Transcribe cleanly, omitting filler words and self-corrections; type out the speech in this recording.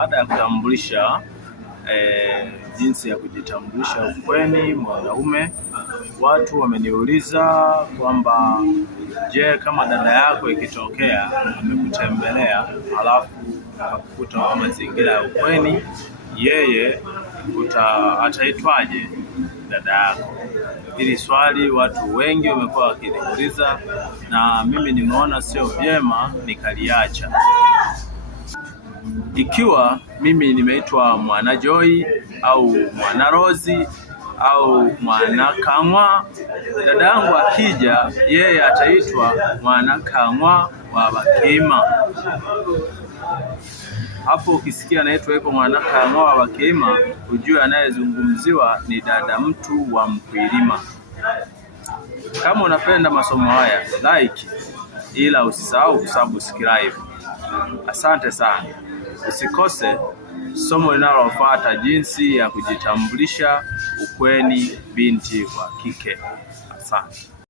Baada ya kutambulisha jinsi ya kujitambulisha ukweni mwanaume, watu wameniuliza kwamba je, kama dada yako ikitokea amekutembelea halafu akakukuta kwa mazingira ya ukweni, yeye ataitwaje dada yako? Hili swali watu wengi wamekuwa wakiniuliza na mimi nimeona sio vyema nikaliacha. Ikiwa mimi nimeitwa Mwana Joy au Mwana Rozi au Mwana Kang'wa, dada yangu akija yeye ataitwa Mwana Kang'wa wa Bakima. Hapo ukisikia anaitwa yuko Mwana Kang'wa wa Bakima, ujue anayezungumziwa ni dada mtu wa Mkwilima. Kama unapenda masomo haya, like, ila usisahau kusubscribe. Asante sana. Usikose somo linalofuata, jinsi ya kujitambulisha ukweni binti wa kike. Asante.